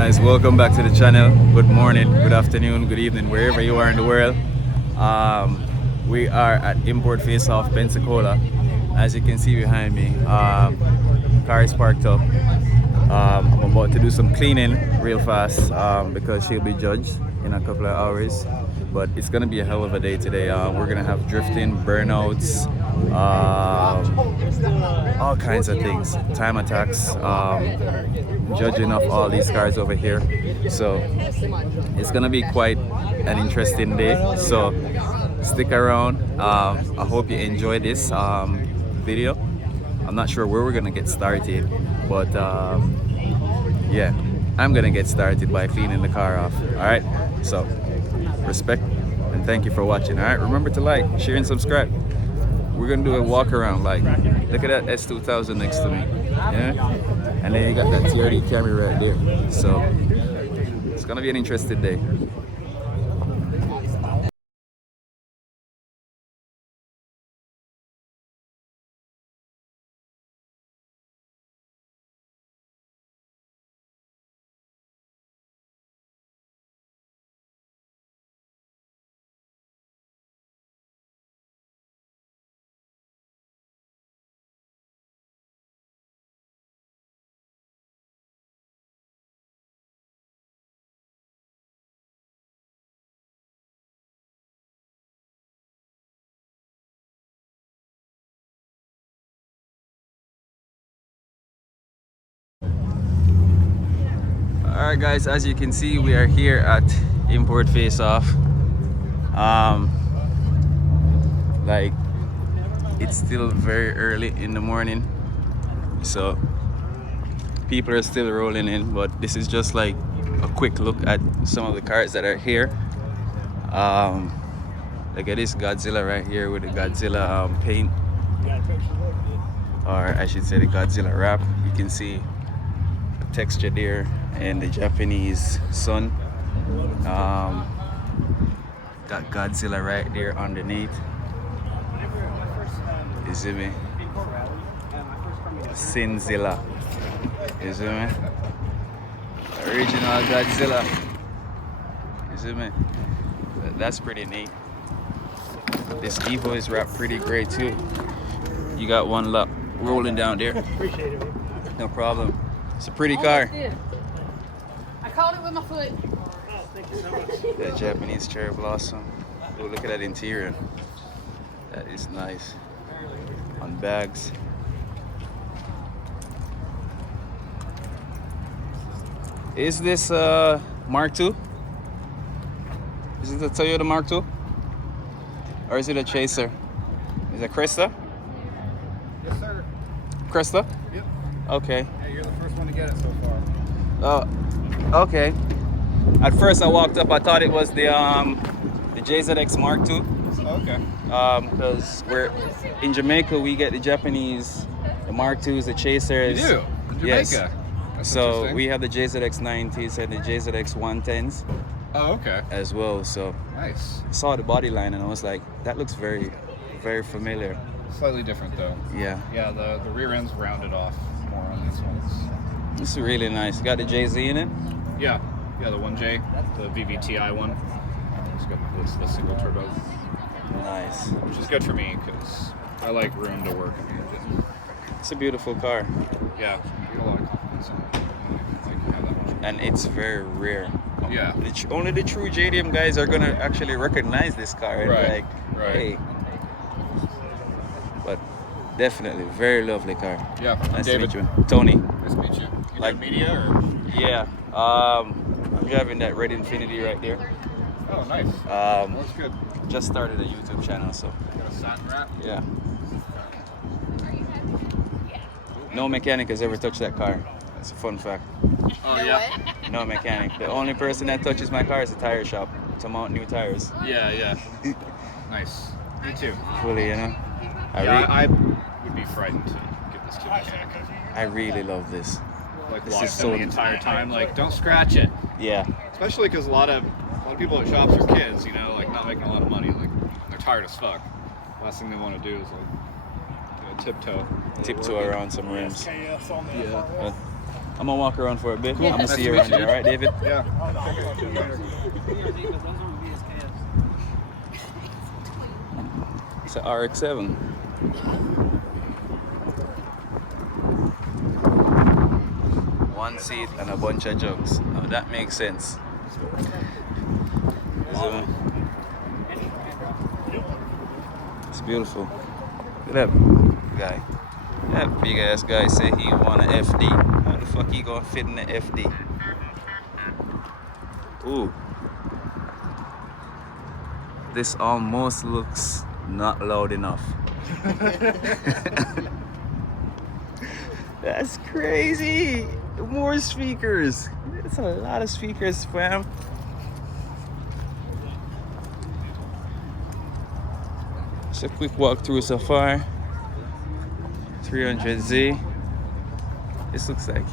Guys, welcome back to the channel. Good morning, good afternoon, good evening, wherever you are in the world. We are at Import Face Off Pensacola. As you can see behind me, car is parked up. I'm about to do some cleaning real fast because she'll be judged in a couple of hours. But it's gonna be a hell of a day today. We're gonna have drifting, burnouts, all kinds of things, time attacks, judging of all these cars over here. So it's gonna be quite an interesting day. So stick around. I hope you enjoy this video. I'm not sure where we're gonna get started, but yeah, I'm gonna get started by cleaning the car off. All right, so respect and thank you for watching. All right, remember to like, share, and subscribe. We're gonna do a walk around. Like, look at that S2000 next to me, yeah, and then you got that TRD Camry right there. So it's gonna be an interesting day. Alright guys, as you can see, we are here at Import Face Off. Like, it's still very early in the morning, so people are still rolling in, but this is just like a quick look at some of the cars that are here. Look at this Godzilla right here with the Godzilla paint, or I should say the Godzilla wrap. You can see the texture there and the Japanese sun. Got Godzilla right there underneath. You see me? Sinzilla. You see me? Original Godzilla. You see me? That's pretty neat. This Evo is wrapped pretty great too. You got one lap rolling down there. Appreciate it. No problem. It's a pretty car. I caught it with my foot. Oh, thank you so much. That Japanese cherry blossom. Oh, look at that interior. That is nice. On bags. Is this Mark II? Is it a Toyota Mark II? Or is it a Chaser? Is it Cresta? Yes, sir. Cresta? Yep. Okay. Yeah, you're the first one to get it so far. Oh, okay. At first I walked up, I thought it was the JZX Mark II. Oh, okay. Because we're in Jamaica, we get the Japanese, the Mark IIs, the Chasers. You do? In Jamaica? Yes. That's So interesting. we have the JZX 90s and the JZX 110s Oh, okay. as well. So Nice. I saw the body line and I was like, that looks very, very familiar. Slightly different though. Yeah, Yeah, the rear end's rounded off more on these ones. this is really nice. Got the JZ in it. Yeah. Yeah, the 1J, the VVTI one. It's got the single turbo, Nice. which is good for me because I like room to work in the engine. It's a beautiful car, Yeah, you get a lot of confidence in it. I like to have that much. and it's very rare. Yeah. Only the true JDM guys are gonna actually recognize this car and Right, like, right. hey. But definitely very lovely car. Yeah, I'm Nice David. to meet you, Tony. Nice to meet you. You Like- like media or? Yeah. I'm driving that red Infinity right there. Oh, nice. That's good. Just started a YouTube channel, so Got a satin wrap. yeah. No mechanic has ever touched that car. That's a fun fact. Oh yeah. No mechanic. The only person that touches my car is a tire shop to mount new tires. Yeah, yeah. Nice. Me too. Fully, you know. I would be frightened to get this to a mechanic. I really love this. Like This watch is them so- the entire time. Like, don't scratch it. Yeah. Especially because a lot of people at shops are kids. You know, like not making a lot of money. Like they're tired as fuck. Last thing they want to do is like tiptoe. Tiptoe around some rims. Yeah. But I'm gonna walk around for a bit. Yeah. I'm gonna Nice see to you meet around you, here, dude. alright, David? Yeah. It's an RX-7. One seat and a bunch of jugs. Now that makes sense. It's beautiful. Look at that guy. That big ass guy say he want an FD. How the fuck he gonna fit in the FD? Ooh. This almost looks not loud enough. That's crazy. More speakers. It's a lot of speakers, fam. Just a quick walk through so far. 300Z. This looks like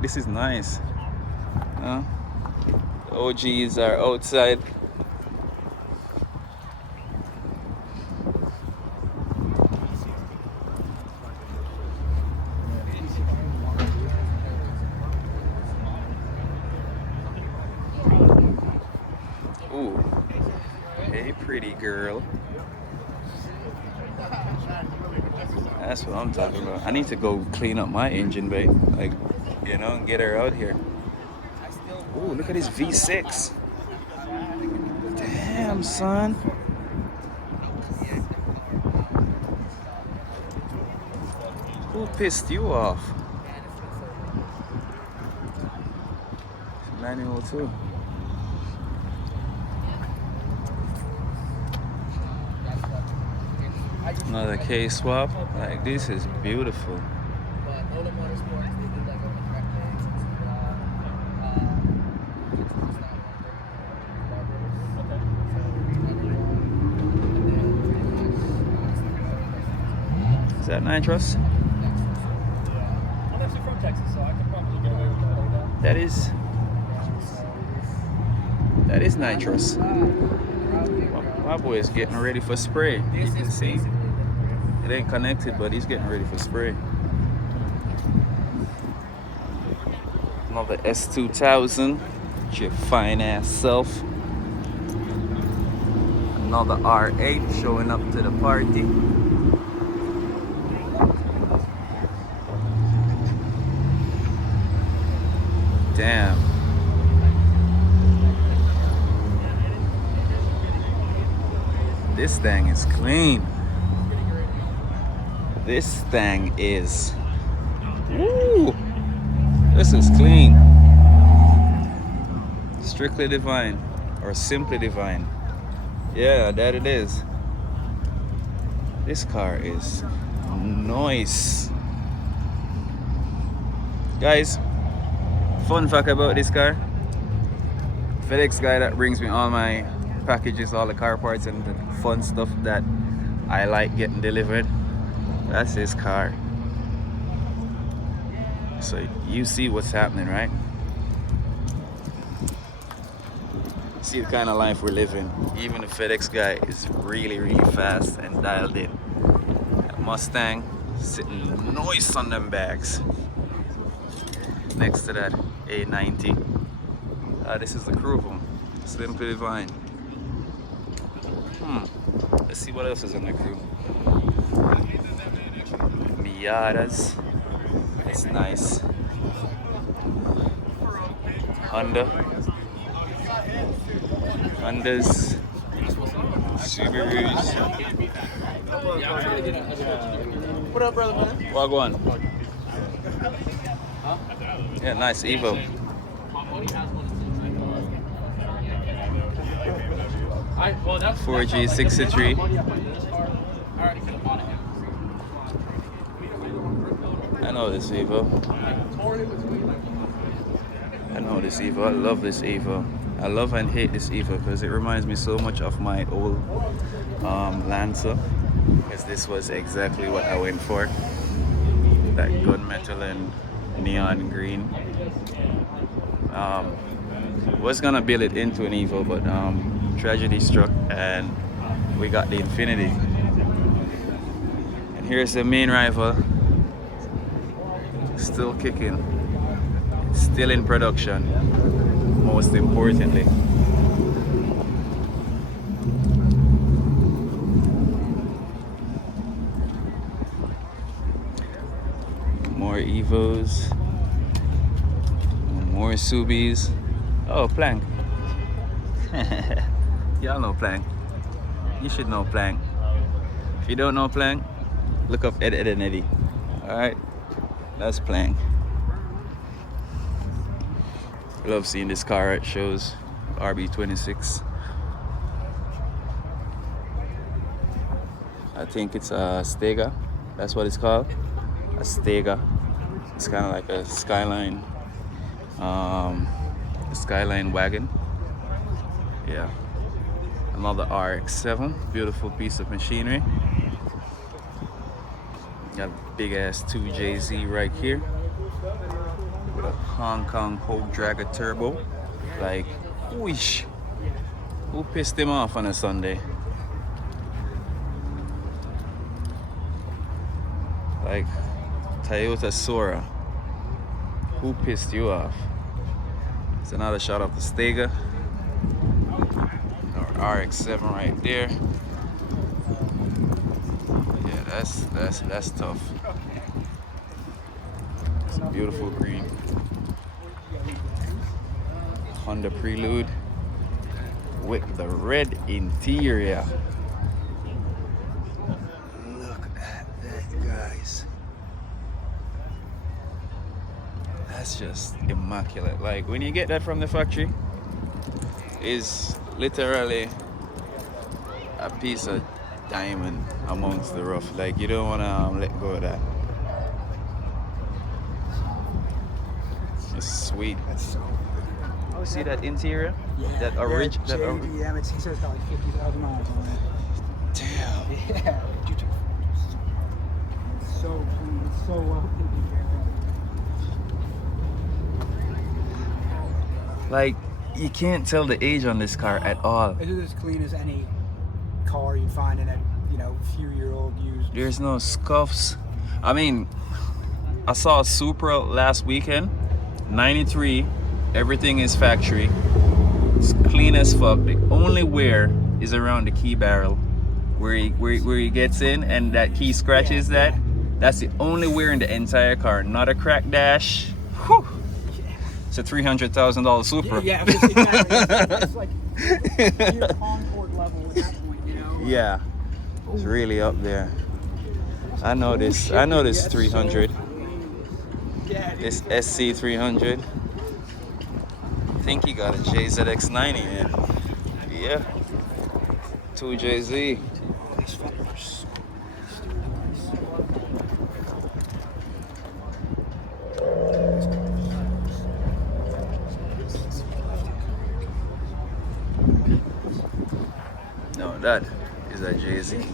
this is nice. The OGs are outside. Ooh, hey, pretty girl. That's what I'm talking about. I need to go clean up my engine bay, like, you know, and get her out here. Ooh, look at this V6. Damn, son. Who pissed you off? It's manual too. Another K swap. Like, this is beautiful. Is that nitrous? I'm actually from Texas, so I could probably get away with that. That is nitrous. My boy is getting ready for spray. You can see. It ain't connected, but he's getting ready for spray. Another S2000. It's your fine ass self. Another R8 showing up to the party. Damn. This thing is clean. This thing is. Woo! This is clean. Strictly divine. Or simply divine. Yeah, that it is. This car is nice. Guys, fun fact about this car. FedEx guy that brings me all my packages, all the car parts and the fun stuff that I like getting delivered. That's his car. So you see what's happening, right? See the kind of life we're living. Even the FedEx guy is really, really fast and dialed in. That Mustang sitting nice on them bags. Next to that A90. This is the crew of them. Simply divine. Let's see what else is in the crew. Miatas. That's nice. Hondas. Subarus. What up, brother, man? Wagwan. Yeah, nice Evo. 4G 63. I know this Evo. I love this Evo. I love and hate this Evo because it reminds me so much of my old Lancer. Because this was exactly what I went for. That gunmetal and neon green. Was gonna build it into an Evo, but tragedy struck and we got the Infinity. And here's the main rival, still kicking. Still in production, most importantly. More Evos, more Subis. Oh, Plank. Y'all know Plank. You should know Plank. If you don't know Plank, look up Ed, Ed and Eddie. Alright, that's Plank. Love seeing this car at shows. RB26. I think it's a Stega. That's what it's called. A Stega. It's kind of like a Skyline wagon. Yeah. Another RX-7. Beautiful piece of machinery. Got a big ass 2JZ right here with a Hong Kong Hope Dragger turbo. Like, whoosh. Who pissed him off on a Sunday? Like Toyota Sora. Who pissed you off? It's another shot of the Stega. Our RX-7 right there. Yeah, that's tough. It's a beautiful green. Honda Prelude with the red interior. Look at that, guys. That's just immaculate. Like, when you get that from the factory, is literally a piece of diamond amongst the rough. Like, you don't want to let go of that. It's sweet. Oh, see that interior? Yeah. That original. JDM, he says it's got like 50,000 miles on it. Damn. Yeah. It's so clean. It's so well taken care of. Like, you can't tell the age on this car at all. It is as clean as any car you'd find in a few-year-old used. There's no scuffs. I mean, I saw a Supra last weekend, 93. Everything is factory. It's clean as fuck. The only wear is around the key barrel, where he gets in and that key scratches that. That's the only wear in the entire car. Not a crack dash. Whew. It's a $300,000 Supra. Yeah, exactly. It's like near Concord level at that point, Yeah, it's really up there. I know this 300. This SC 300. I think he got a JZX90 in. Yeah. 2JZ. No, that is a JZ.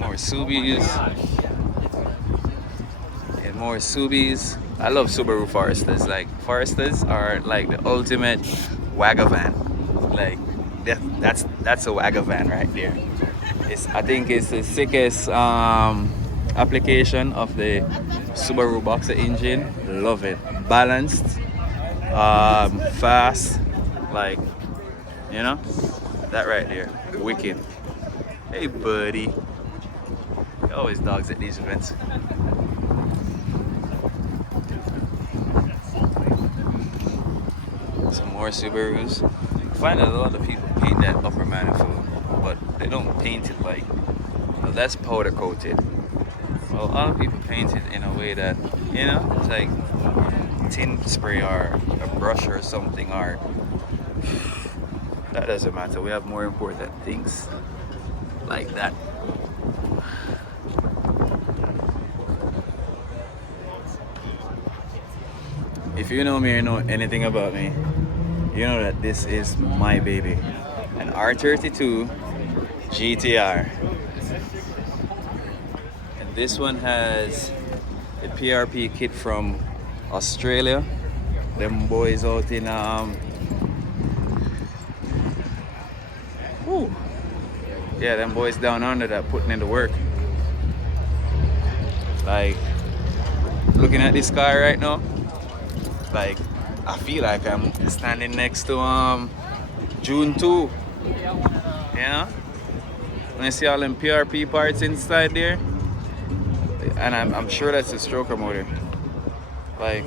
More Subis. And more Subis. I love Subaru Foresters. Like, Foresters are like the ultimate wagavan. Like, that's a wagavan right there. I think it's the sickest application of the Subaru Boxer engine. Love it. Balanced, fast, like, that right there. Wicked. Hey, buddy. Always dogs at these events. Some more Subarus. I find that a lot of people paint that upper manifold, but they don't paint it like, that's powder coated. Well, a lot of people paint it in a way that, it's like tint spray or a brush or something, or that doesn't matter. We have more important things like that. If you know me or know anything about me, you know that this is my baby. An R32 GTR. And this one has a PRP kit from Australia. Them boys out in yeah, them boys down under that putting in the work. Like, looking at this car right now, like, I feel like I'm standing next to June 2. You know? When you see all them PRP parts inside there, and I'm sure that's a stroker motor. Like,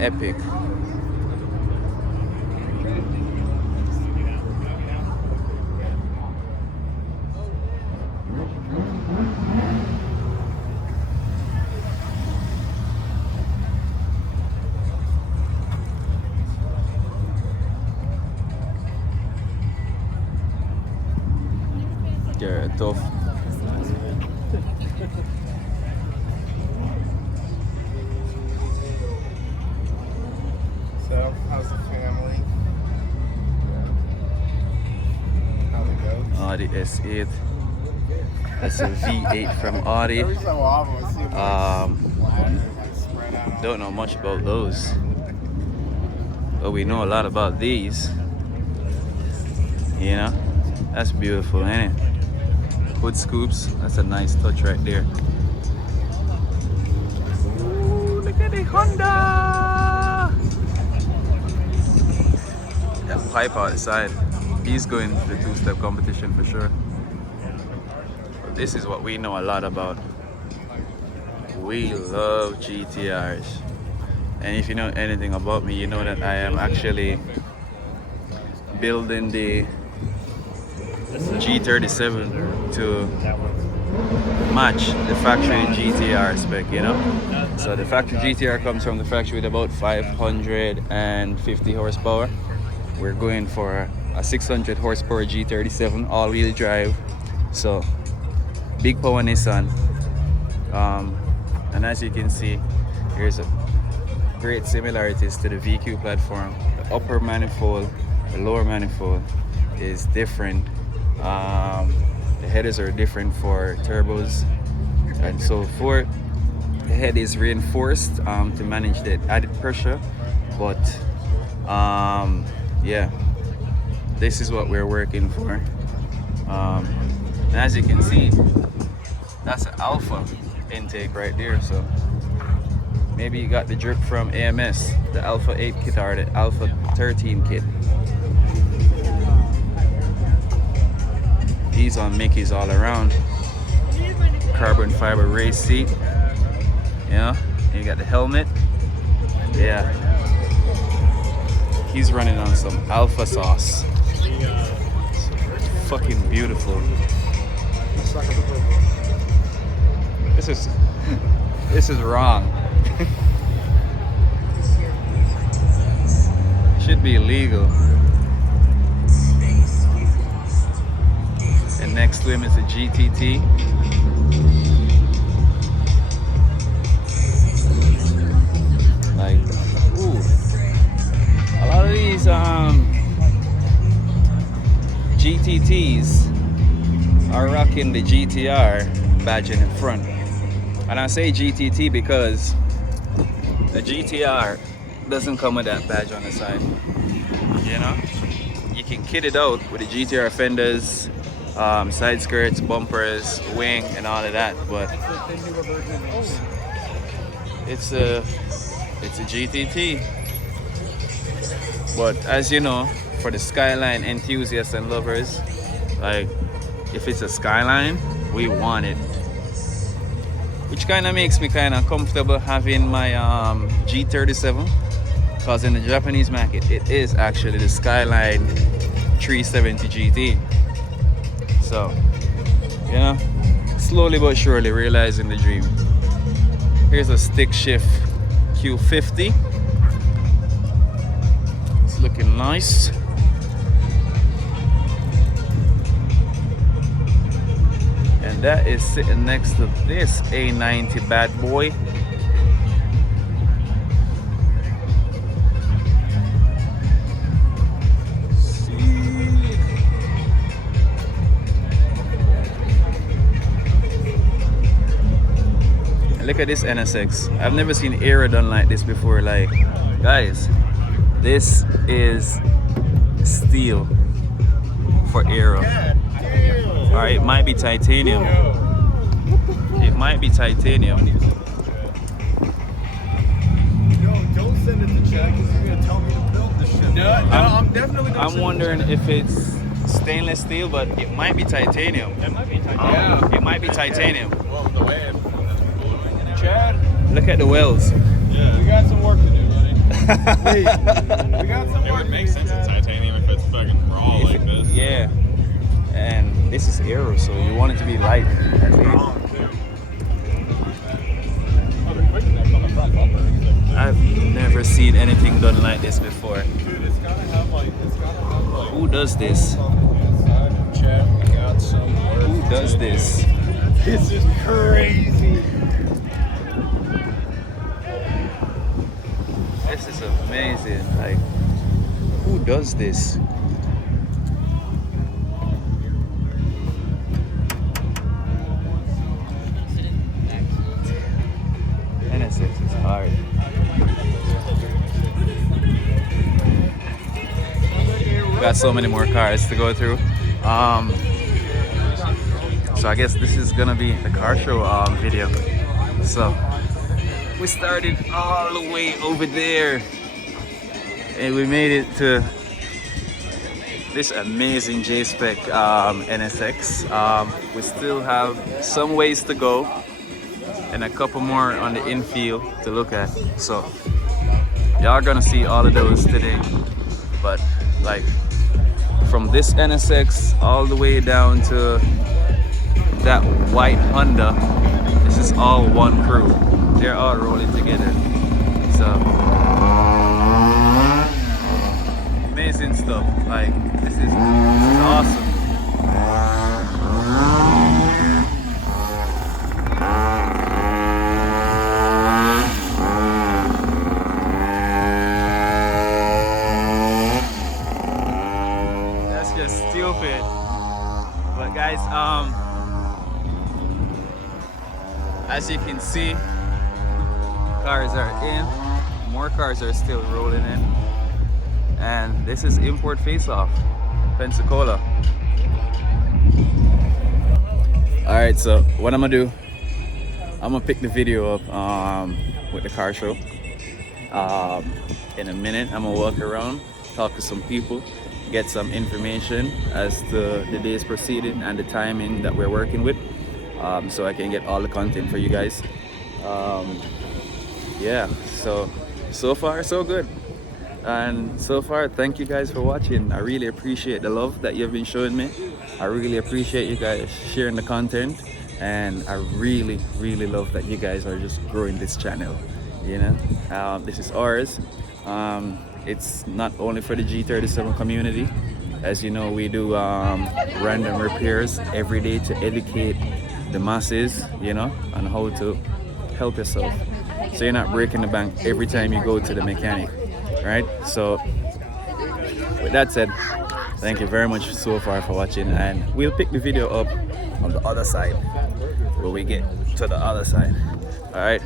epic. Yeah, tough. So, how's the family? How'd it go? Audi S8. That's a V8 from Audi. Every so often, I see them splatter, like spread out on Don't know much about those, but we know a lot about these. You know, that's beautiful, ain't it? Hood scoops, that's a nice touch right there. Ooh, look at the Honda! That pipe outside, he's going to the two-step competition for sure. But this is what we know a lot about. We love GTRs. And if you know anything about me, you know that I am actually building the G37 to match the factory GTR spec, you know? So the factory GTR comes from the factory with about 550 horsepower. We're going for a 600 horsepower G37 all-wheel drive. So big power Nissan. And as you can see, here's a great similarities to the VQ platform. The upper manifold, the lower manifold is different. The headers are different for turbos and so forth. The head is reinforced to manage the added pressure, but yeah, this is what we're working for. And as you can see, that's an alpha intake right there, so maybe you got the drip from AMS, the Alpha 8 kit or the Alpha 13 kit. These on Mickey's all around. Carbon fiber race seat. Yeah, you got the helmet. Yeah. He's running on some alpha sauce. Fucking beautiful. This is wrong. Should be illegal. And next to him is a GTT. Like, ooh, a lot of these GTTs are rocking the GTR badge in the front. And I say GTT because the GTR doesn't come with that badge on the side. You know, you can kit it out with the GTR fenders, side skirts, bumpers, wing, and all of that, but it's a GTT. But as you know, for the Skyline enthusiasts and lovers, like, if it's a Skyline, we want it. Which kind of makes me kind of comfortable having my G37, because in the Japanese market, it is actually the Skyline 370 GT. So, you know, slowly but surely realizing the dream. Here's a stick shift Q50. It's looking nice. And that is sitting next to this A90 bad boy. Look at this NSX. I've never seen Aero done like this before. Like, guys, this is steel for Aero. Or it might be titanium. It might be titanium. Yo, don't send it to Chad because you're gonna tell me to build this shit. No, I'm definitely gonna I'm send it wondering to if it's stainless steel, but it might be titanium. It might be Chad. titanium. It might be titanium. Well, the way it's Chad, Look at the wells. yeah, we got some work to do, buddy. We got some It work would to make do, sense in Chad. titanium if it's fucking raw If like it- this. Yeah. And this is aero, so you want it to be light at least. Oh, the quick connect on the front bumper. I've never seen anything done like this before. Dude, it's gotta have like Who does this? Chad, we got some work. Who does this? This is crazy. This is amazing. Like, who does this? NSX is hard. Got so many more cars to go through. So I guess this is gonna be the car show video. So we started all the way over there and we made it to this amazing J-Spec NSX. We still have some ways to go and a couple more on the infield to look at. So y'all gonna see all of those today. But like from this NSX all the way down to that white Honda, this is all one crew. They're all rolling together. So amazing stuff. Like this is awesome. That's just stupid. But guys, as you can see, cars are in, more cars are still rolling in, and this is import face-off, Pensacola. All right, so what I'm gonna do, I'm gonna pick the video up with the car show. In a minute, I'm gonna walk around, talk to some people, get some information as to the day's proceeding and the timing that we're working with, so I can get all the content for you guys. Yeah, so far so good. And so far, thank you guys for watching. I really appreciate the love that you've been showing me. I really appreciate you guys sharing the content, and I really love that you guys are just growing this channel. You know, this is ours. It's not only for the G37 community. As you know, we do random repairs every day to educate the masses, you know, on how to help yourself, so you're not breaking the bank every time you go to the mechanic, right? So with that said, thank you very much so far for watching, and we'll pick the video up on the other side when we get to the other side. All right,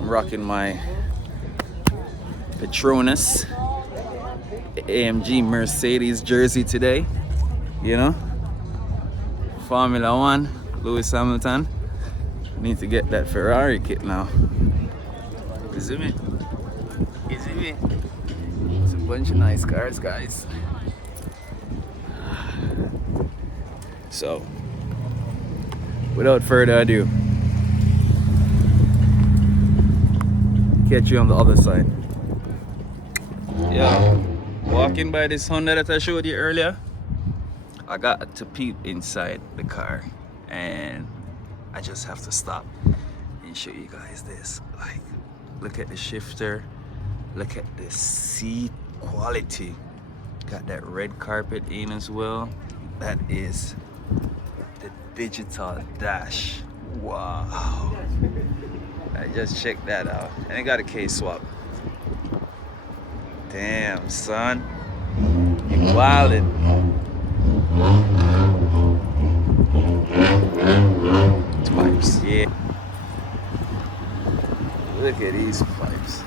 I'm rocking my Petronas AMG Mercedes jersey today, you know, Formula One, Lewis Hamilton. Need to get that Ferrari kit now. Is it me? Is it me? It's a bunch of nice cars, guys. So, without further ado, catch you on the other side. Yeah, walking by this Honda that I showed you earlier, I got to peep inside the car, and I just have to stop and show you guys this. Like, look at the shifter, look at the seat quality. Got that red carpet in as well. That is the digital dash. Wow. I just checked that out. And it got a case swap. Damn, son. You wildin'. Pipes, yeah. Look at these pipes.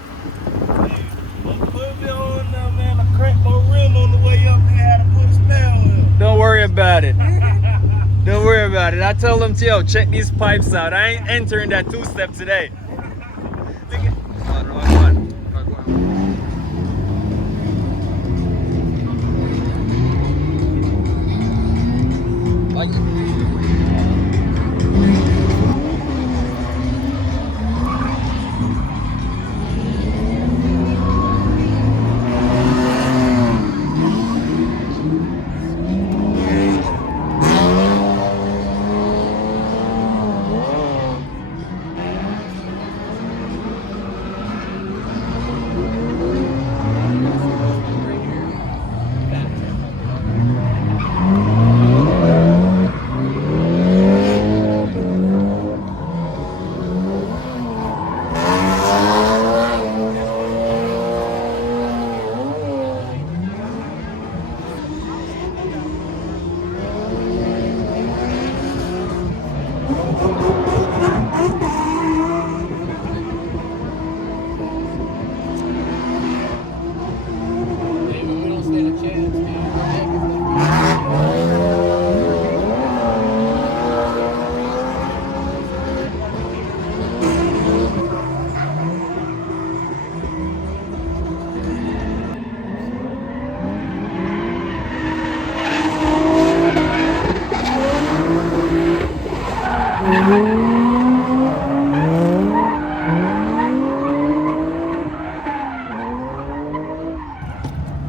Don't worry about it. Don't worry about it. I told them to, yo, check these pipes out. I ain't entering that two-step today.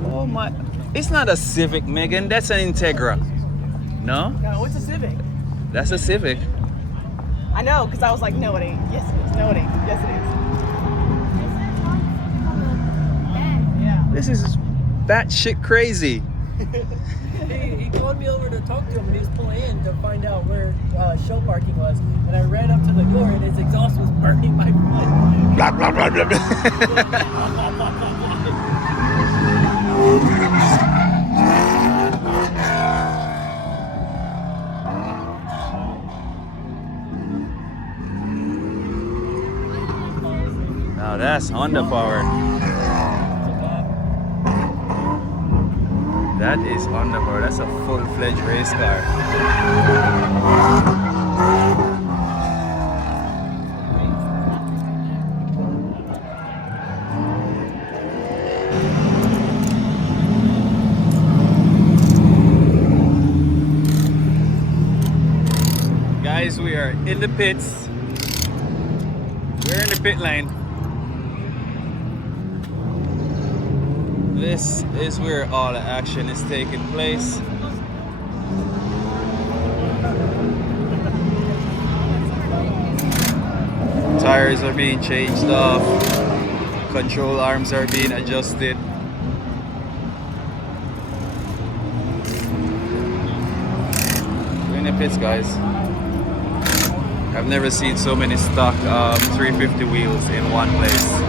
Oh my, it's not a Civic, Megan, that's an Integra. No? No, it's a Civic. That's a Civic. I know, because I was like, no, it ain't. Yes, it is. No, it ain't. Yes, it is. Yeah. This is batshit crazy. He called me over to talk to him, and he was pulling in to find out where show parking was. And I ran up to the door, and his exhaust was burning my foot. Blah, blah, blah, blah, blah. Now that's Honda power. That is Honda power. That's a full-fledged race car. Guys, we are in the pits. We're in the pit lane. This is where all the action is taking place. Tires are being changed off. Control arms are being adjusted. We're in the pits, guys. I've never seen so many stock 350 wheels in one place.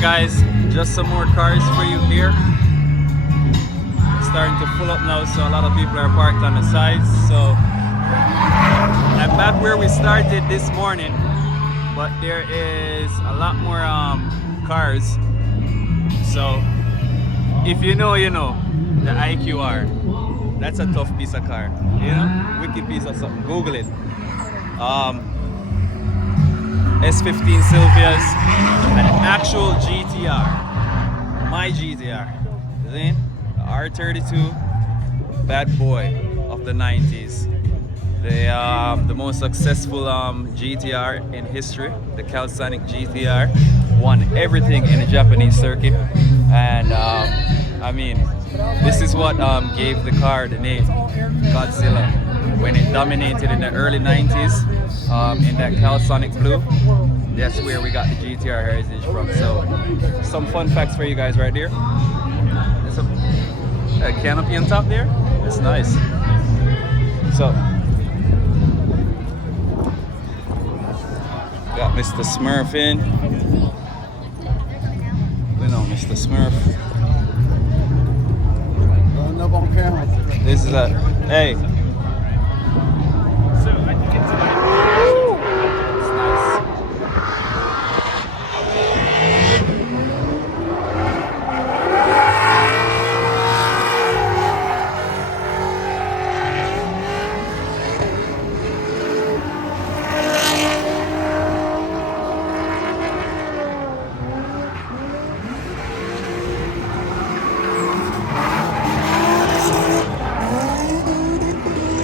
Guys, just some more cars for you here. It's starting to fill up now, so a lot of people are parked on the sides. So I'm back where we started this morning, but there is a lot more cars. So if you know, you know. The IQR. That's a tough piece of car. You know, wicked piece of something. Google it. S15 Sylvia's an actual GTR, my GTR, see? The R32 bad boy of the 90s, the most successful GTR in history, the Calisthenic GTR, won everything in the Japanese circuit, and I mean, this is what gave the car the name Godzilla when it dominated in the early 90s in that Calisthenic blue. that's where we got the GTR heritage from. So some fun facts for you guys right there. There's a canopy on top there. That's nice. So got Mr. Smurf in. We know Mr. Smurf. Up on camera. This is a hey.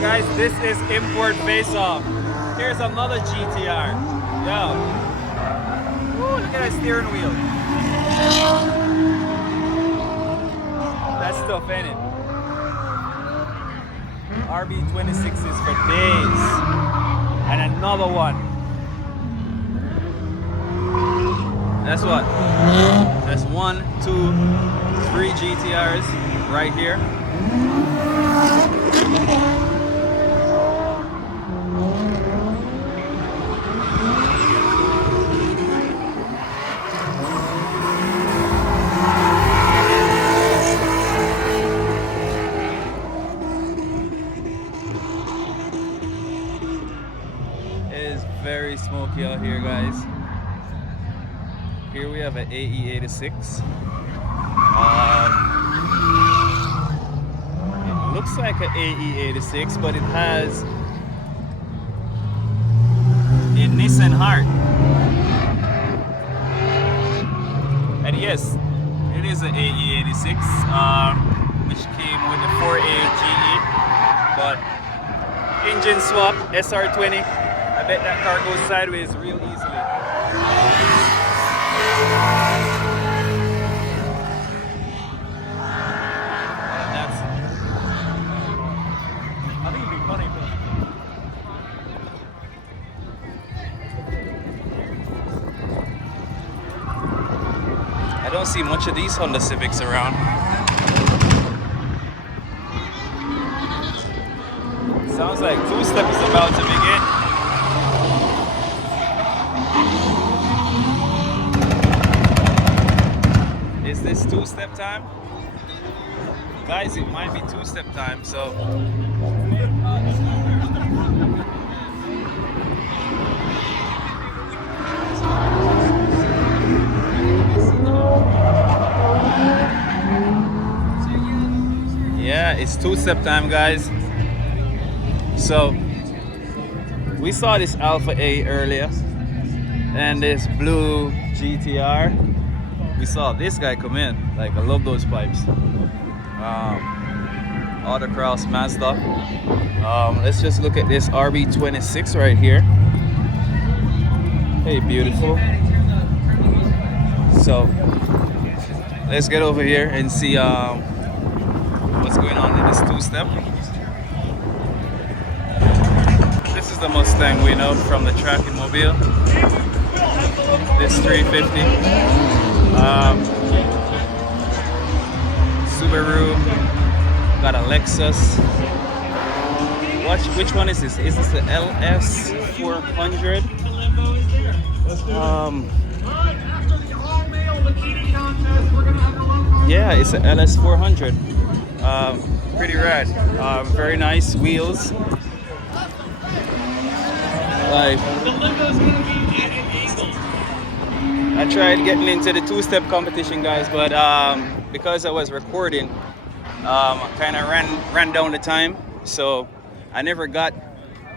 Guys, this is Import Face Off. Here's another GTR. Yo. Woo, look at that steering wheel. That's stuff, ain't it? RB26s for days. And another one. That's what? That's 1, 2, 3 GTRs right here. Very smoky out here, guys. Here we have an AE86. It looks like an AE86, but it has a Nissan heart. And yes, it is an AE86, which came with the 4A GE, but engine swap, SR20. I bet that car goes sideways real easily. That's, I think it'd be funny for I don't see much of these Honda Civics around. Sounds like two-step is about to begin. Is this two-step time? Guys, it might be two-step time, so. Yeah, it's two-step time, guys. So, we saw this Alpha A earlier, and this blue GTR. We saw this guy come in. Like, I love those pipes. Autocross Mazda. Let's just look at this RB26 right here. Hey, beautiful. So let's get over here and see what's going on in this two-step. This is the Mustang we know from the track in Mobile. This 350. Subaru, got a Lexus. Which one is this? Is this the LS400? Yeah, it's an LS400. Pretty rad. Very nice wheels. Like, I tried getting into the two-step competition, guys, but because I was recording, I kind of ran down the time, so I never got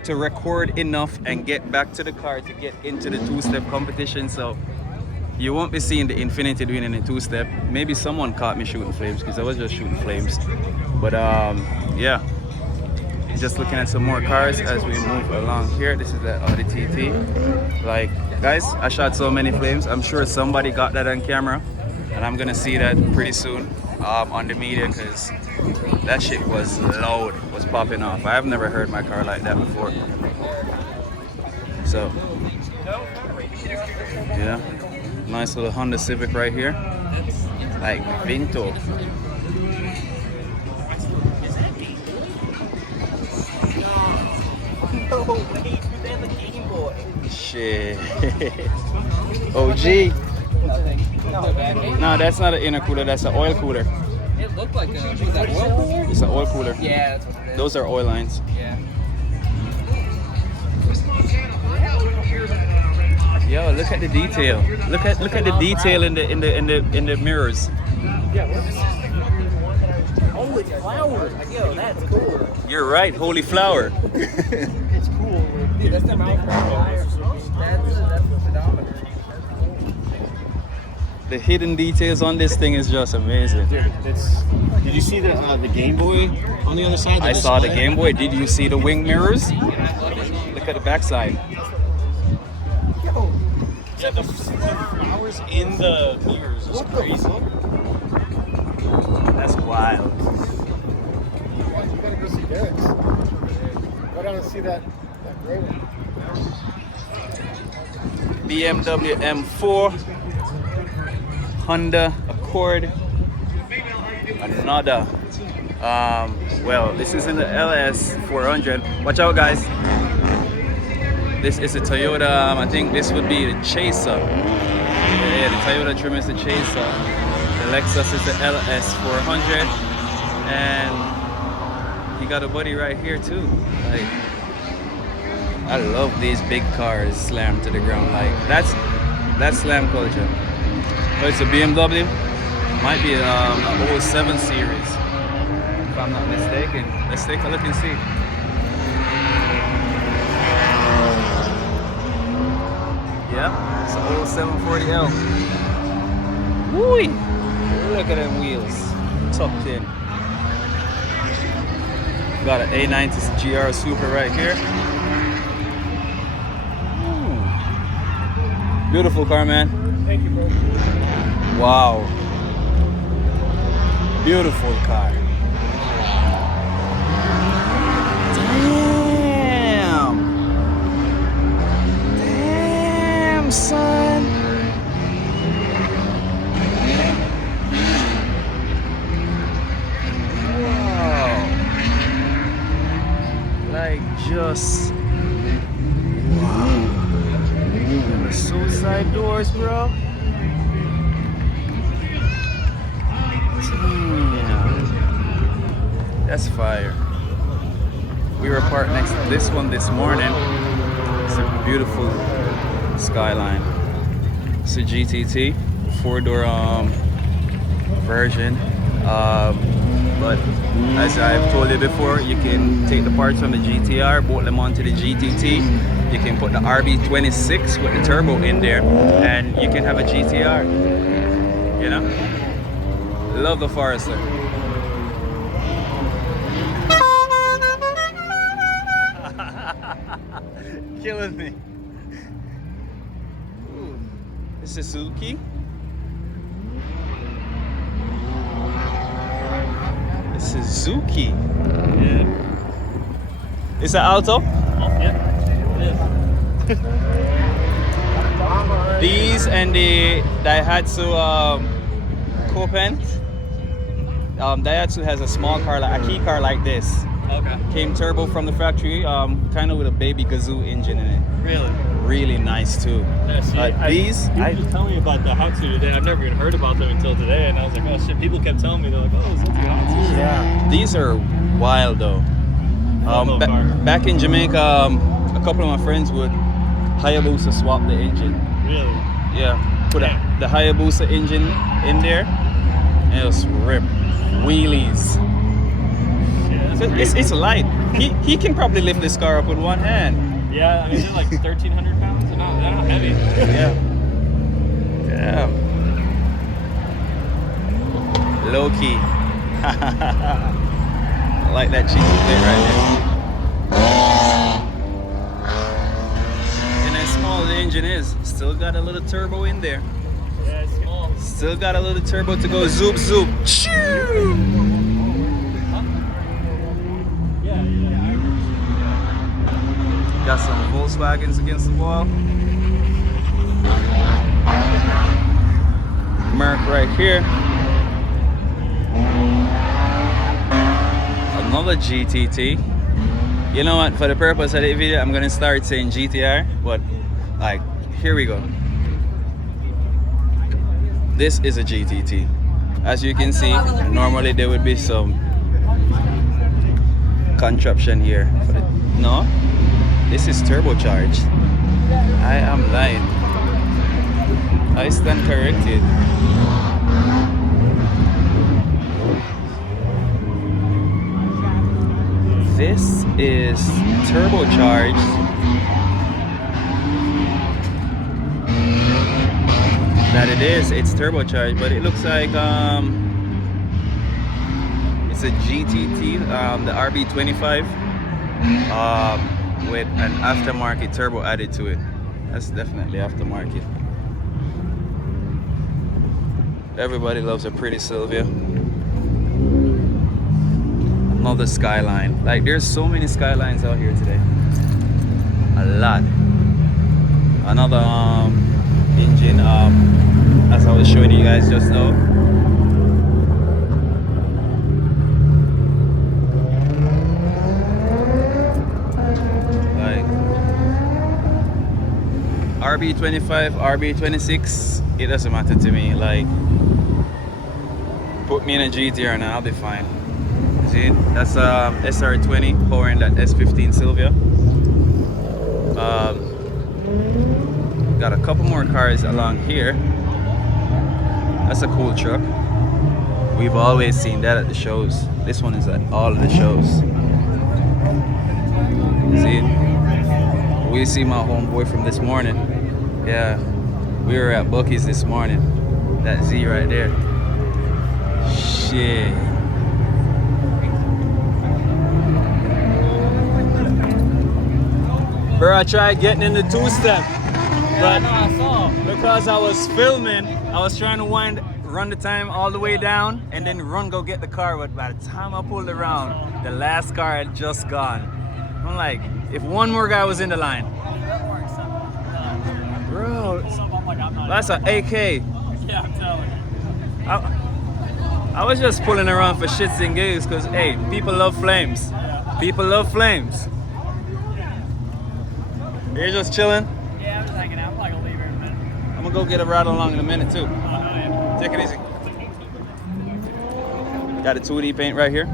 to record enough and get back to the car to get into the two-step competition. So you won't be seeing the Infiniti doing any two-step. Maybe someone caught me shooting flames because I was just shooting flames. But yeah, just looking at some more cars as we move along here. This is the Audi TT. Like, guys, I shot so many flames. I'm sure somebody got that on camera, and I'm gonna see that pretty soon on the media, because that shit was loud, was popping off. I've never heard my car like that before. So Yeah, nice little Honda Civic right here. Like Vinto. No way, they have a Game Boy. Shit. OG. No, that's not an intercooler. That's an oil cooler. It looked like a, was that oil cooler? It's an oil cooler. Yeah, that's what it is. Those are oil lines. Yeah. Yo, look at the detail. Look at the detail in the mirrors. Yeah, what is this? Oh, it's flowers. Yo, that's cool. You're right. Holy flower. It's cool. Dude, that's the mouth flyer. That's the pedometer. The hidden details on this thing is just amazing. Dude, it's. Did you see the Game Boy on the other side? I saw the Game Boy. Did you see the wing mirrors? Look at the backside. Yeah, the flowers in the mirrors is crazy. That's wild. You gotta go see Derek's. Go down and see that gray one. BMW M4, Honda Accord, another. Well, this is in the LS 400. Watch out, guys. This is a Toyota. I think this would be the Chaser. Yeah, the Toyota trim is the Chaser. The Lexus is the LS 400, and you got a buddy right here too. Like, I love these big cars slammed to the ground. Like that's slam culture. But it's a BMW. Might be a 07 series, if I'm not mistaken. Let's take a look and see. Yeah, it's a 0740L. Woo! Look at them wheels, tucked in. Got an A90 GR Super right here. Beautiful car, man. Thank you, bro. Wow. Beautiful car. Damn. Damn, son. Wow. Like just. Wow. The suicide doors, bro. Damn. That's fire. We were parked next to this one this morning. It's a beautiful Skyline. It's a GTT, 4-door version. But as I've told you before, you can take the parts from the GTR, bolt them onto the GTT. You can put the RB26 with the turbo in there, and you can have a GTR. You know? Love the Forester. Killing me. Ooh. Suzuki. Suzuki. Yeah. It's an Alto. Yeah. It is. These and the Daihatsu Copen. Daihatsu has a small car, like a key car like this. Okay. Came turbo from the factory, kind of with a baby Gazoo engine in it. Really? Really nice too. Yeah, see, These, you were telling me about the Hatsu today. I've never even heard about them until today, and I was like, oh shit. People kept telling me, they're like, oh, it's a Hatsu. yeah, these are wild though. Back in Jamaica, a couple of my friends would Hayabusa swap the engine. Really? Yeah, put the Hayabusa engine in there, and it was rip. Wheelies. It's light. He can probably lift this car up with one hand. Yeah, I mean, they're like 1,300 pounds. They're not heavy. Yeah. Damn. Low key. I like that cheeky bit right there. And as small as the engine is, still got a little turbo in there. Yeah, it's small. Still got a little turbo to go zoop zoop. Choo! Got some Volkswagens against the wall. Merc right here. Another GTT. You know what? For the purpose of the video, I'm gonna start saying GTR, but like, here we go. This is a GTT. As you can see, normally there would be some contraption here. But no, this is turbocharged. I am lying. I stand corrected. This is turbocharged. That it is, it's turbocharged, but it looks like it's a GTT, the RB25, with an aftermarket turbo added to it. That's definitely aftermarket. Everybody loves a pretty Sylvia. Another Skyline. Like, there's so many Skylines out here today. A lot. Another engine, as I was showing you guys just now. Like RB25, RB26, it doesn't matter to me. Like, put me in a GTR and I'll be fine. See, that's SR20 powering that S15 Sylvia. Got a couple more cars along here. That's a cool truck. We've always seen that at the shows. This one is at all of the shows. See, we see my homeboy from this morning. Yeah, we were at Bucky's this morning. That Z right there. Shit. Bro, I tried getting in the two-step, but because I was filming, I was trying to run the time all the way down and then go get the car, but by the time I pulled around, the last car had just gone. I'm like, if one more guy was in the line. Bro, that's an AK. Yeah, I'm telling you. I was just pulling around for shits and gigs because, hey, people love flames. People love flames. You're just chilling? Yeah, I'm just hanging out. I'm probably gonna leave here in a minute. I'm gonna go get a ride along in a minute too. Oh, hell yeah. Take it easy. Got a 2D paint right here.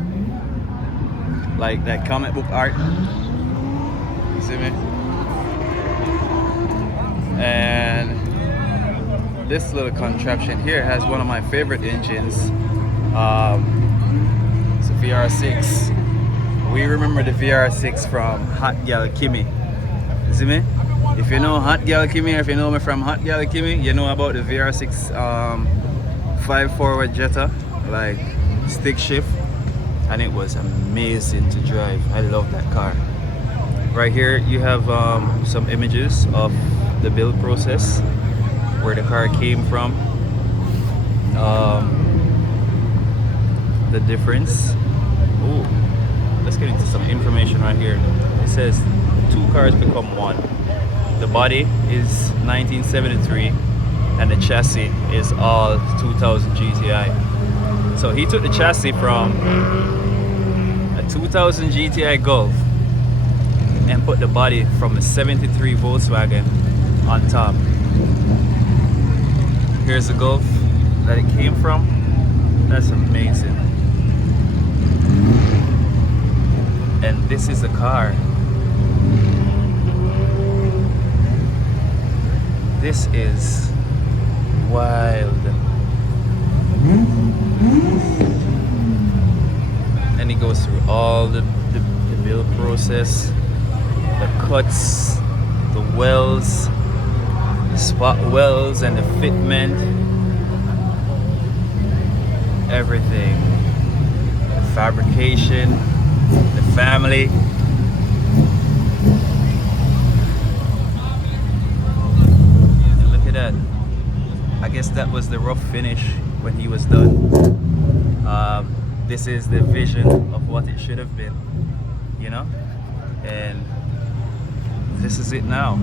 Like that comic book art. You see me? And this little contraption here has one of my favorite engines. It's a VR6. We remember the VR6 from Hot Gal Kimmy. See me? If you know Hot Gal Kimmy, or if you know me from Hot Gal Kimmy, you know about the VR6 5-forward Jetta, like stick shift, and it was amazing to drive. I love that car. Right here you have some images of the build process, where the car came from, the difference. Ooh, let's get into some information right here. It says 2 cars become one. The body is 1973 and the chassis is all 2000 GTI. So he took the chassis from a 2000 GTI Golf and put the body from a 73 Volkswagen on top. Here's the Golf that it came from. That's amazing. And this is the car. This is wild. And it goes through all the build process, the cuts, the welds, the spot welds and the fitment, everything, the fabrication, the family. That, I guess that was the rough finish when he was done. This is the vision of what it should have been, you know, and this is it now,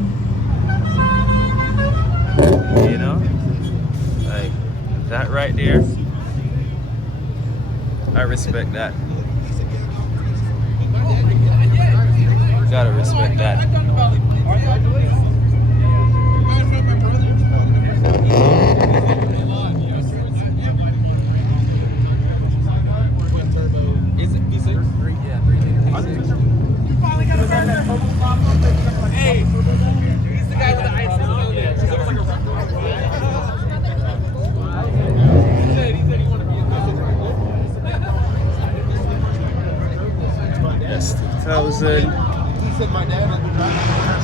you know, like That right there, I respect that. Gotta respect that. Hey, he's the guy with the ice. That's 2000.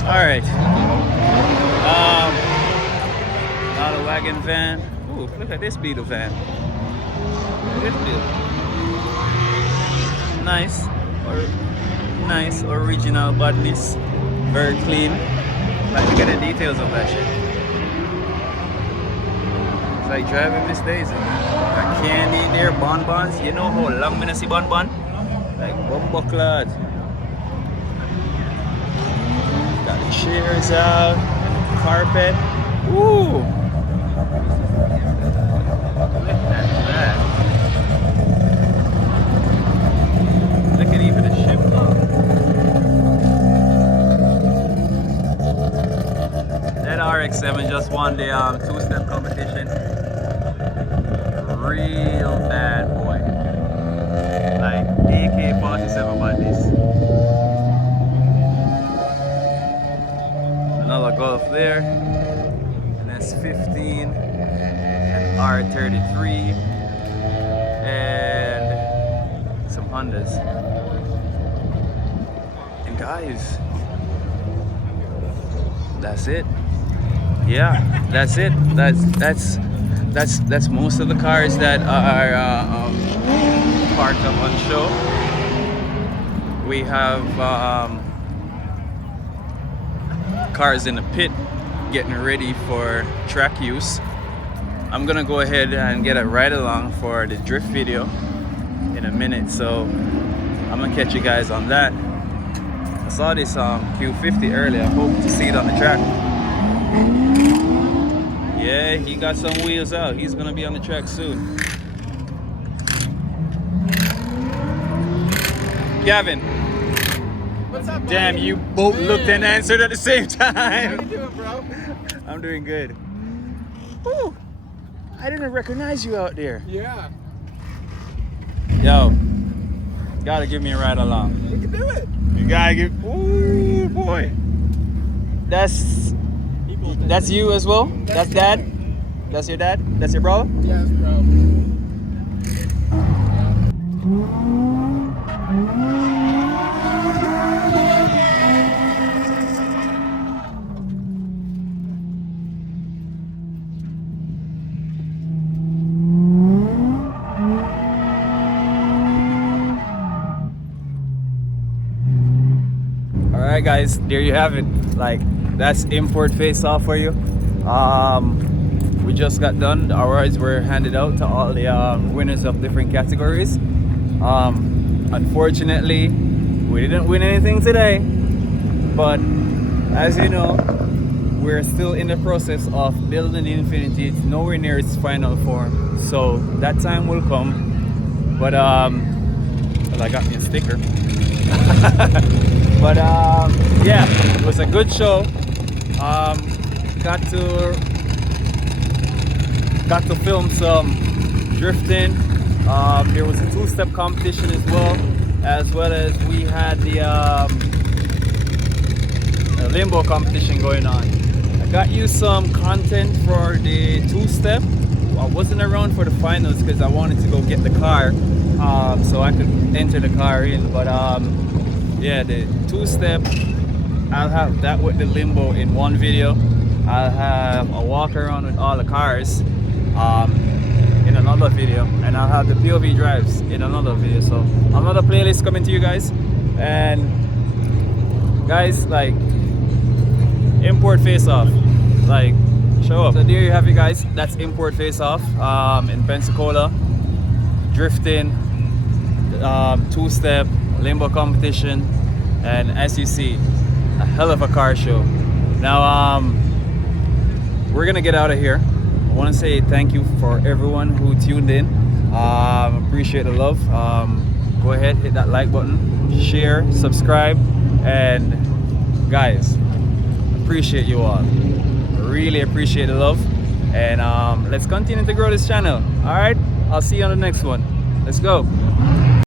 All right. Not a wagon van. Ooh, look at this Beetle van. Look at this Beetle. Nice original badness. Very clean. Like, look at the details of that shit. It's like driving Miss Daisy. Got candy in there, bonbons. You know how long I see bonbon? Like bumbucklad. Got the chairs out, carpet. Ooh! Look at that. Look at even the ship. That RX-7 just won the two-step competition. Real bad boy. Like AK-47 bodies. Another Golf there. An S15. An R33. And some Hondas. And guys, that's it. Yeah, that's it. That's most of the cars that are parked up on show. We have cars in the pit getting ready for track use. I'm gonna go ahead and get a ride along for the drift video in a minute, so I'm gonna catch you guys on that. I saw this Q50 earlier. I hope to see it on the track. Yeah, he got some wheels out. He's gonna be on the track soon. Gavin. What's up, buddy? Damn, you both looked and answered at the same time. How you doing, bro? I'm doing good. Ooh, I didn't recognize you out there. Yeah. Yo, gotta give me a ride along. We can do it. You gotta give. Ooh, boy. That's you as well? That's dad? That's your dad? That's your brother? Yes, bro. Alright guys, there you have it. Like, that's import face off for you. We just got done. Our awards were handed out to all the winners of different categories. Unfortunately, we didn't win anything today, but as you know, we're still in the process of building the Infiniti. It's nowhere near its final form, so that time will come. But well, I got me a sticker. But yeah, it was a good show. Got to film some drifting. There was a two-step competition as well as we had the limbo competition going on. I got you some content for the two-step. I wasn't around for the finals because I wanted to go get the car so I could enter the car in, but yeah, the two-step, I'll have that with the limbo in one video. I'll have a walk around with all the cars in another video, and I'll have the POV drives in another video. So another playlist coming to you guys. And guys, like, import face off, like, show up. So there you have it guys, that's import face off in Pensacola, drifting, two-step, limbo competition, and as you see, a hell of a car show. Now we're gonna get out of here. I want to say thank you for everyone who tuned in. Appreciate the love. Go ahead, hit that like button, share, subscribe, and guys, appreciate you all. Really appreciate the love, and let's continue to grow this channel. All right, I'll see you on the next one. Let's go.